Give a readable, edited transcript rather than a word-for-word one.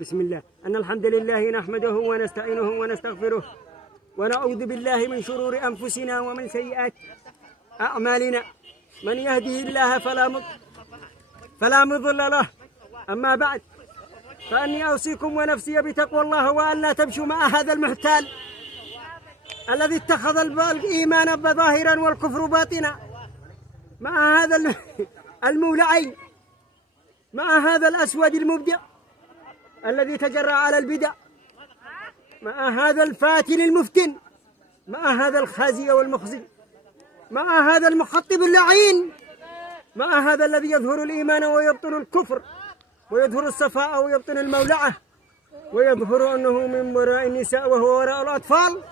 بسم الله أن الحمد لله نحمده ونستعينه ونستغفره ونعوذ بالله من شرور أنفسنا ومن سيئات أعمالنا. من يهده الله فلا مضل له. أما بعد فأني أوصيكم ونفسي بتقوى الله وأن لا تمشوا مع هذا المحتال الذي اتخذ الإيمان ظاهرا والكفر باطنا، مع هذا المولعين، مع هذا الأسود المبدع الذي تجرأ على البدع، مع هذا الفاتن المفتن، مع هذا الخازي والمخزي، مع هذا المخطب اللعين، مع هذا الذي يظهر الإيمان ويبطن الكفر، ويظهر الصفاء ويبطن المولعة، ويظهر أنه من وراء النساء وهو وراء الأطفال.